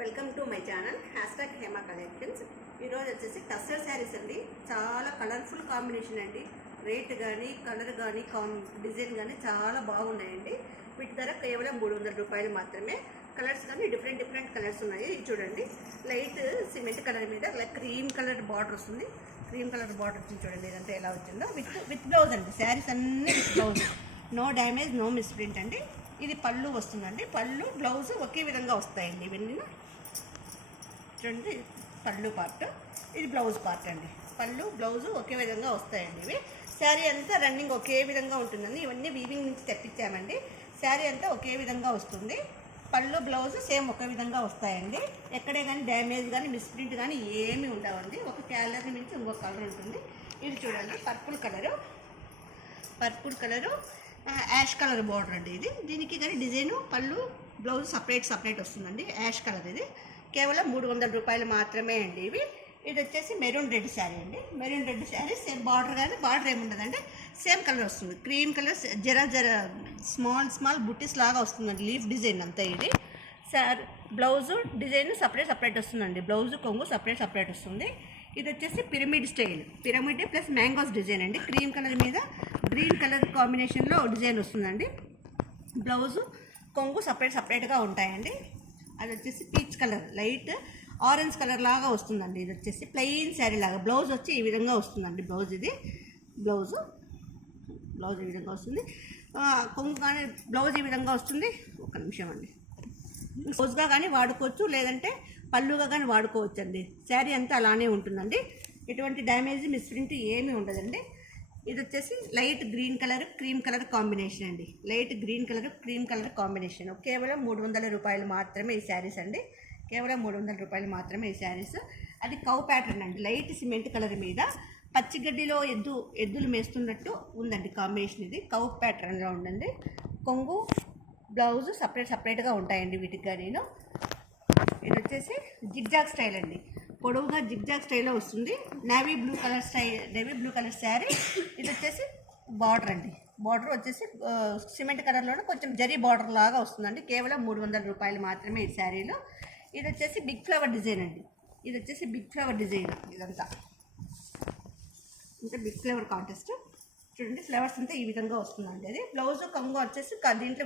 Welcome to my channel hashtag Hema collections. ఈరోజు వచ్చేసి టస్సర్ శారీస్ అండి. చాలా కలర్ఫుల్ కాంబినేషన్ అండి. రేట్ కానీ కలర్ కానీ డిజైన్ కానీ చాలా బాగున్నాయండి. వీటి ధర కేవలం 300 రూపాయలు మాత్రమే. కలర్స్ కానీ డిఫరెంట్ కలర్స్ ఉన్నాయి. ఇది చూడండి, లైట్ సిమెంట్ కలర్ మీద క్రీమ్ కలర్ బార్డర్ వస్తుంది. క్రీమ్ కలర్ బార్డర్ వచ్చింది చూడండి. ఇదంతా ఎలా వచ్చిందో విత్ బ్లౌజ్ అండి. శారీస్ అన్నీ with blouse, no damage, no misprint అండి. ఇది పళ్ళు వస్తుందండి. పళ్ళు బ్లౌజ్ ఒకే విధంగా వస్తాయండి. ఇవన్నీ చూడండి, పళ్ళు పార్ట్, ఇది బ్లౌజ్ పార్ట్ అండి. పళ్ళు బ్లౌజు ఒకే విధంగా వస్తాయండి. ఇవి శారీ అంతా రన్నింగ్ ఒకే విధంగా ఉంటుందండి. ఇవన్నీ వీవింగ్ నుంచి తెప్పించామండి. శారీ అంతా ఒకే విధంగా వస్తుంది. పళ్ళు బ్లౌజ్ సేమ్ ఒకే విధంగా వస్తాయండి. ఎక్కడే కానీ డ్యామేజ్ కానీ మిస్ప్రింట్ కానీ ఏమీ ఉండవండి. ఒక కలర్ని మించి ఇంకొక కలర్ ఉంటుంది. ఇది చూడండి, purple colour ash colour border అండి. ఇది దీనికి కానీ డిజైను పళ్ళు బ్లౌజ్ సపరేట్ వస్తుందండి. యాష్ కలర్ ఇది కేవలం 300 రూపాయలు మాత్రమే అండి. ఇది వచ్చేసి మెరూన్ రెడ్ శారీ అండి. Maroon red sari same border కానీ బార్డర్ ఏముండదంటే సేమ్ కలర్ వస్తుంది. క్రీమ్ కలర్ జర స్మాల్ బుట్టీస్ లాగా వస్తుందండి. లీఫ్ డిజైన్ అంతా ఇది. శారీ బ్లౌజు డిజైన్ సపరేట్ వస్తుందండి. బ్లౌజు కొంగు సపరేట్ వస్తుంది. ఇది వచ్చేసి pyramid style, pyramid plus mangoes design అండి. క్రీమ్ కలర్ మీద గ్రీన్ కలర్ కాంబినేషన్లో డిజైన్ వస్తుందండి. బ్లౌజు కొంగు సపరేట్గా ఉంటాయండి. అది వచ్చేసి peach colour, light orange colour లాగా వస్తుందండి. ఇది వచ్చేసి ప్లెయిన్ శారీ లాగా. బ్లౌజ్ వచ్చి ఈ విధంగా వస్తుందండి. బ్లౌజ్ ఈ విధంగా వస్తుంది. కొంగు కానీ బ్లౌజ్ ఈ విధంగా వస్తుంది. ఒక నిమిషం అండి. బ్లౌజ్గా కానీ వాడుకోవచ్చు, లేదంటే పళ్ళుగా కానీ వాడుకోవచ్చు అండి. శారీ అంతా అలానే ఉంటుందండి. ఎటువంటి డ్యామేజ్ మిస్ప్రింట్ ఏమీ ఉండదండి. ఇది వచ్చేసి light green colour cream colour combination అండి. Light green colour cream colour combination. కేవలం 300 రూపాయలు మాత్రమే ఈ శారీస్ అండి. కేవలం 300 రూపాయలు మాత్రమే ఈ శారీస్. అది కౌ ప్యాటర్న్ అండి. లైట్ సిమెంట్ కలర్ మీద పచ్చిగడ్డిలో ఎద్దులు మేస్తున్నట్టు ఉందండి కాంబినేషన్. ఇది కౌ ప్యాటర్న్లో ఉందండి. కొంగు బ్లౌజ్ సపరేట్గా ఉంటాయండి వీటికి గాను. ఇది వచ్చేసి జిగ్జాగ్ స్టైల్ అండి. పొడవుగా జిగ్జాగ్ స్టైల్లో వస్తుంది. Navy blue colour sari. ఇది వచ్చేసి బార్డర్ అండి. బార్డర్ వచ్చేసి సిమెంట్ కలర్లోనే కొంచెం జరీ బార్డర్ లాగా వస్తుందండి. కేవలం 300 రూపాయలు మాత్రమే ఈ శారీలో. ఇది వచ్చేసి బిగ్ ఫ్లవర్ డిజైన్ అండి. ఇదంతా అంటే బిగ్ ఫ్లవర్ కాంటెస్ట్ చూడండి. ఫ్లవర్స్ అంతా ఈ విధంగా వస్తుందండి. అది బ్లౌజ్ కొంగు వచ్చేసి దీంట్లో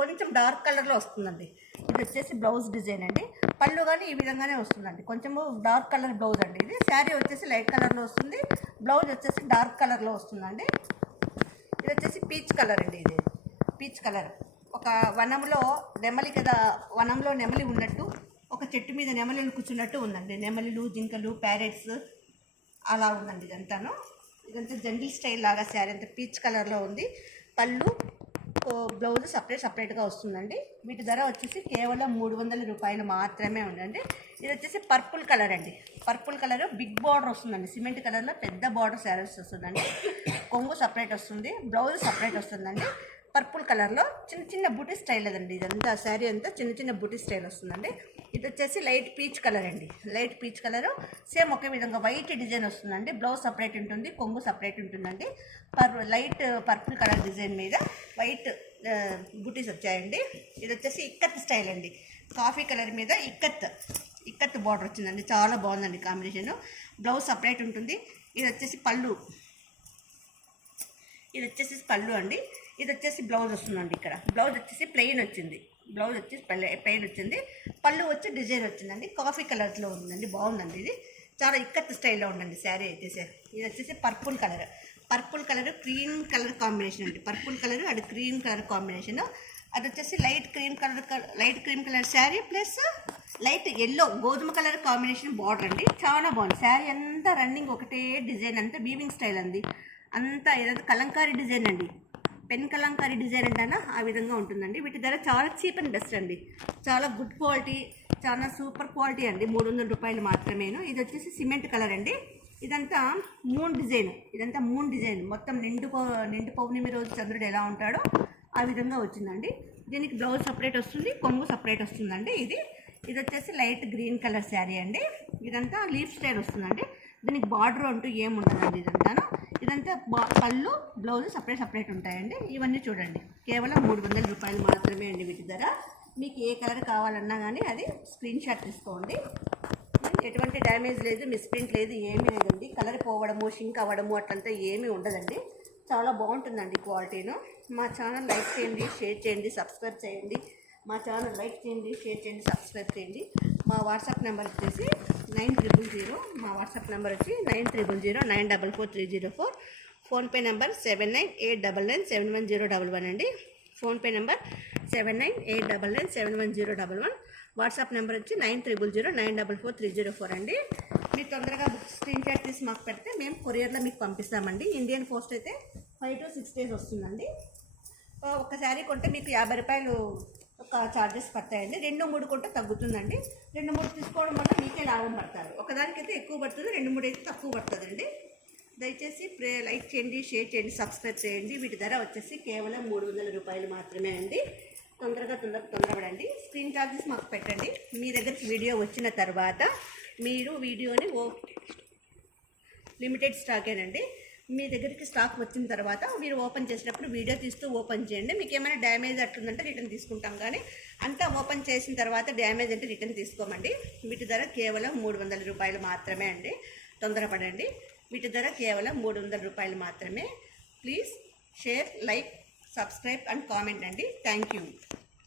కొంచెం డార్క్ కలర్లో వస్తుందండి. ఇది వచ్చేసి బ్లౌజ్ డిజైన్ అండి. పళ్ళు కానీ ఈ విధంగానే వస్తుందండి. కొంచెము డార్క్ కలర్ బ్లౌజ్ అండి. ఇది శారీ వచ్చేసి లైట్ కలర్లో వస్తుంది. బ్లౌజ్ వచ్చేసి డార్క్ కలర్లో వస్తుందండి. ఇది వచ్చేసి పీచ్ కలర్ అండి. ఇది పీచ్ కలర్. ఒక వనంలో నెమలి ఉన్నట్టు, ఒక చెట్టు మీద నెమలిలు కూర్చున్నట్టు ఉందండి. నెమలిలు, జింకలు, ప్యారెట్స్ అలా ఉందండి. ఇదంతా జంగిల్ స్టైల్ లాగా శారీ అంతా పీచ్ కలర్లో ఉంది. పళ్ళు బ్లౌజ్ సపరేట్గా వస్తుందండి. వీటి ధర వచ్చేసి కేవలం 300 రూపాయలు మాత్రమే ఉందండి. ఇది వచ్చేసి పర్పుల్ కలర్ అండి. పర్పుల్ కలర్ బిగ్ బార్డర్ వస్తుందండి. సిమెంట్ కలర్లో పెద్ద బార్డర్ శారీస్ వస్తుందండి. కొంగు సపరేట్ వస్తుంది, బ్లౌజ్ సపరేట్ వస్తుందండి. పర్పుల్ కలర్లో చిన్న బూటీ స్టైల్ అదండి. ఇదంతా శారీ అంతా చిన్న బూటీ స్టైల్ వస్తుందండి. ఇది వచ్చేసి లైట్ పీచ్ కలర్ అండి. లైట్ పీచ్ కలర్ సేమ్ ఒకే విధంగా వైట్ డిజైన్ వస్తుందండి. బ్లౌజ్ సపరేట్ ఉంటుంది, కొంగు సపరేట్ ఉంటుందండి. లైట్ పర్పుల్ కలర్ డిజైన్ మీద వైట్ బూటీస్ వచ్చాయండి. ఇది వచ్చేసి ఇక్కత్ స్టైల్ అండి. కాఫీ కలర్ మీద ఇక్కత్ బార్డర్ వచ్చిందండి. చాలా బాగుందండి కాంబినేషన్. బ్లౌజ్ సపరేట్ ఉంటుంది. ఇది వచ్చేసి పళ్ళు అండి. ఇది వచ్చేసి బ్లౌజ్ వస్తుందండి. ఇక్కడ బ్లౌజ్ వచ్చేసి ప్లెయిన్ వచ్చింది. పళ్ళు వచ్చి డిజైన్ వచ్చిందండి. కాఫీ కలర్లో ఉందండి. బాగుందండి. ఇది చాలా ఇక్కత్ స్టైల్లో ఉందండి శారీ అయితే. ఇది వచ్చేసి purple colour cream colour combination అండి. Purple colour and cream colour combination. అది వచ్చేసి light cream colour sari plus light yellow గోధుమ కలర్ కాంబినేషన్ బార్డర్ అండి. చాలా బాగుంది. శారీ అంతా రన్నింగ్ ఒకటే డిజైన్, అంతా వీవింగ్ స్టైల్ అండి. అంతా ఏదంటే కలంకారీ డిజైన్ అండి. పెన్ కలంకారీ డిజైన్ అంటానా ఆ విధంగా ఉంటుందండి. వీటి ధర చాలా చీప్ అండ్ బెస్ట్ అండి. చాలా గుడ్ క్వాలిటీ, చాలా సూపర్ క్వాలిటీ అండి. 300 రూపాయలు మాత్రమేను. ఇది వచ్చేసి సిమెంట్ కలర్ అండి. ఇదంతా మూన్ డిజైన్. మొత్తం నిండు పౌర్ణమి రోజు చంద్రుడు ఎలా ఉంటాడో ఆ విధంగా వచ్చిందండి. దీనికి బ్లౌజ్ సపరేట్ వస్తుంది, కొంగు సపరేట్ వస్తుందండి. ఇది వచ్చేసి లైట్ గ్రీన్ కలర్ శారీ అండి. ఇదంతా లీఫ్ స్టైల్ వస్తుందండి. దీనికి బార్డర్ అంటూ ఏముండదండి. ఇదంతా పళ్ళు బ్లౌజ్ సపరేట్ ఉంటాయండి. ఇవన్నీ చూడండి కేవలం 300 రూపాయలు మాత్రమే అండి వీటి ధర. మీకు ఏ కలర్ కావాలన్నా కానీ అది స్క్రీన్ షాట్ తీసుకోండి. ఎటువంటి డ్యామేజ్ లేదు, మిస్ప్రింట్ లేదు, ఏమీ లేదండి. కలర్ పోవడము, షింక్ అవ్వడము అట్లంతా ఏమీ ఉండదండి. చాలా బాగుంటుందండి క్వాలిటీను. మా ఛానల్ లైక్ చేయండి, షేర్ చేయండి, సబ్స్క్రైబ్ చేయండి. మా ఛానల్ లైక్ చేయండి, షేర్ చేయండి, సబ్స్క్రైబ్ చేయండి. మా వాట్సాప్ నెంబర్ వచ్చేసి 9000. మా వాట్సాప్ నెంబర్ వచ్చి 9009444304. ఫోన్పే నెంబర్ 7989971011 అండి. PhonePe number 7989971011. వాట్సాప్ నెంబర్ వచ్చి 9009444304 అండి. మీరు తొందరగా బుక్ స్క్రీన్ షాట్ తీసి మాకు పెడితే మేము కొరియర్లో మీకు పంపిస్తామండి. ఇండియన్ పోస్ట్ అయితే 5 to 6 days వస్తుందండి. ఒక్కసారి కొంటే మీకు 50 రూపాయలు ఒక ఛార్జెస్ పడతాయండి. 2-3 కొంటే తగ్గుతుందండి. 2-3 తీసుకోవడం వల్ల మీకే లాభం పడతారు. ఒకదానికైతే ఎక్కువ పడుతుంది, 2-3 అయితే తక్కువ పడుతుందండి. దయచేసి లైక్ చేయండి, షేర్ చేయండి, సబ్స్క్రైబ్ చేయండి. వీటి ధర వచ్చేసి కేవలం 300 రూపాయలు మాత్రమే అండి. తొందరపడండి. స్క్రీన్ ఛార్జెస్ మాకు పెట్టండి. మీ దగ్గరికి వీడియో వచ్చిన తర్వాత మీరు వీడియోని లిమిటెడ్ స్టాకేనండి. మీ దగ్గరికి స్టాక్ వచ్చిన తర్వాత మీరు ఓపెన్ చేసినప్పుడు వీడియో తీస్తూ ఓపెన్ చేయండి. మీకు ఏమైనా డ్యామేజ్ అట్లుందంటే రిటర్న్ తీసుకుంటాం, కానీ అంతా ఓపెన్ చేసిన తర్వాత డ్యామేజ్ అంటే రిటర్న్ తీసుకోమండి. వీటి ధర కేవలం 300 రూపాయలు మాత్రమే అండి. తొందరపడండి. వీటి ధర కేవలం 300 రూపాయలు మాత్రమే. Please share, like, subscribe and comment అండి. Thank you.